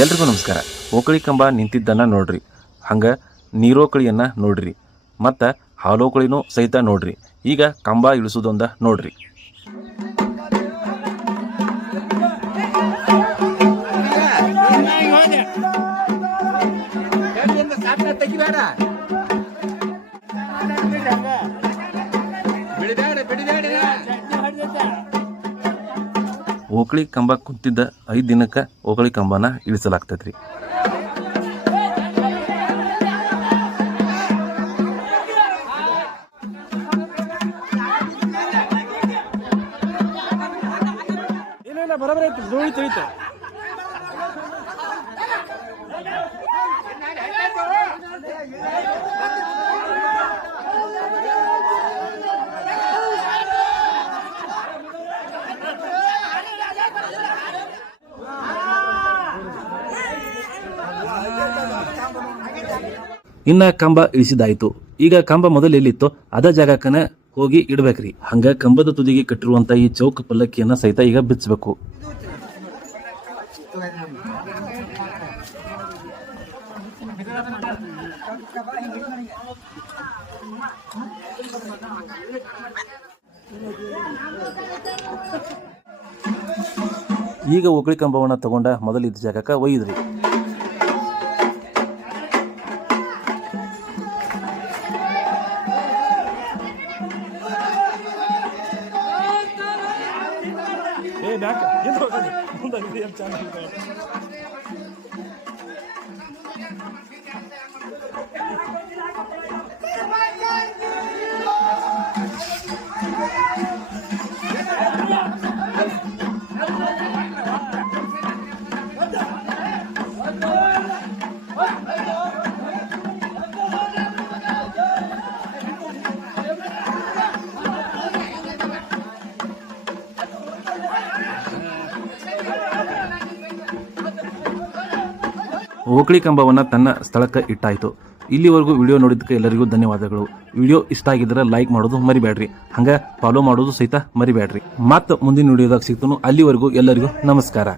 ಎಲ್ರಿಗೂ ನಮಸ್ಕಾರ. ಓಕಳಿ ಕಂಬ ನಿಂತಿದ್ದನ್ನು ನೋಡ್ರಿ, ಹಂಗೆ ನೀರೋಕಳಿಯನ್ನು ನೋಡ್ರಿ, ಮತ್ತು ಹಾಲೋಕಳಿನೂ ಸಹಿತ ನೋಡ್ರಿ. ಈಗ ಕಂಬ ಇಳಿಸೋದೊಂದ ನೋಡ್ರಿ. ಓಕಳಿ ಕಂಬ ಕುಂತಿದ್ದ 5 ದಿನಕ್ಕೆ ಓಕಳಿ ಕಂಬನ ಇಳಿಸಲಾಗ್ತೈತ್ರಿ. ಬರೋಬರ ಐತಿ, ಉಳಿತು ಇನ್ನ ಕಂಬ ಇಳಿಸಿದಾಯ್ತು. ಈಗ ಕಂಬ ಮೊದಲು ಎಲ್ಲಿತ್ತು ಅದ ಜಾಗಕ್ಕನ ಹೋಗಿ ಇಡ್ಬೇಕ್ರಿ. ಹಂಗ ಕಂಬದ ತುದಿಗೆ ಕಟ್ಟಿರುವಂತ ಈ ಚೌಕ ಪಲ್ಲಕ್ಕಿಯನ್ನ ಸಹಿತ ಈಗ ಬಿಚ್ಚಬೇಕು. ಈಗ ಓಕಳಿ ಕಂಬವನ್ನ ತಗೊಂಡ ಮೊದಲಿದ್ದ ಜಾಗಕ್ಕೆ ಒಯ್ದ್ರಿ. ಓಕಳಿ ಕಂಬವನ್ನು ತನ್ನ ಸ್ಥಳಕ್ಕೆ ಇಟ್ಟಾಯಿತು. ಇಲ್ಲಿವರೆಗೂ ವಿಡಿಯೋ ನೋಡಿದ್ದಕ್ಕೆ ಎಲ್ಲರಿಗೂ ಧನ್ಯವಾದಗಳು. ವಿಡಿಯೋ ಇಷ್ಟ ಆಗಿದ್ರೆ ಲೈಕ್ ಮಾಡೋದು ಮರಿಬೇಡ್ರಿ, ಹಂಗೆ ಫಾಲೋ ಮಾಡೋದು ಸಹಿತ ಮರಿಬೇಡ್ರಿ. ಮತ್ತೆ ಮುಂದಿನ ವಿಡಿಯೋದಾಗ ಸಿಗ್ತಾನು. ಅಲ್ಲಿವರೆಗೂ ಎಲ್ಲರಿಗೂ ನಮಸ್ಕಾರ.